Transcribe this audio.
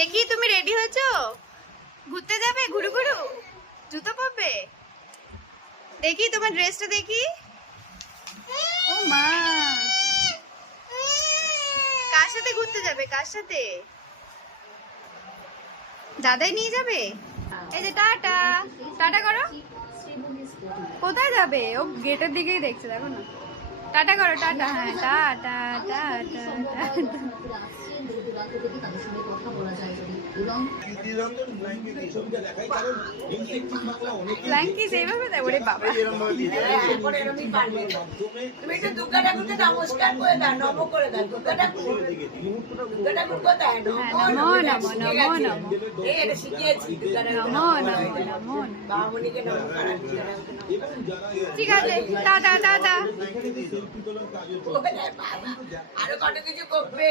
দেখি তুমি রেডি হয়েছো? ঘুরতে যাবে? ঘুরু ঘুরু জুতো পরবে? দেখি তোমার ড্রেসটা দেখি। ও মা, কার সাথে ঘুরতে যাবে? কার সাথে? দাদাই নিয়ে যাবে? এই যে টাটা, টাটা করো। কোথায় যাবে? ও গেটের দিকেই দেখছে, দেখো না। টাটা করো, টাটা। হ্যাঁ, টাটা টাটা টাটা। ব্ল্যাঙ্কিস এইভাবে দেয়? ওরে বাবা, তুমি একটু দুর্গা ঠাকুরকে নমস্কার করে দাও, নম করে দাও। দুর্গা ঠাকুর কোথায়? নমো নমো নমো নমো এটা শিখিয়েছি। দুর্গা নমো নমো নমো। বামুনিকে নমস্কার। ঠিক আছে, টাটা টাটা। আরো কত কিছু করবে।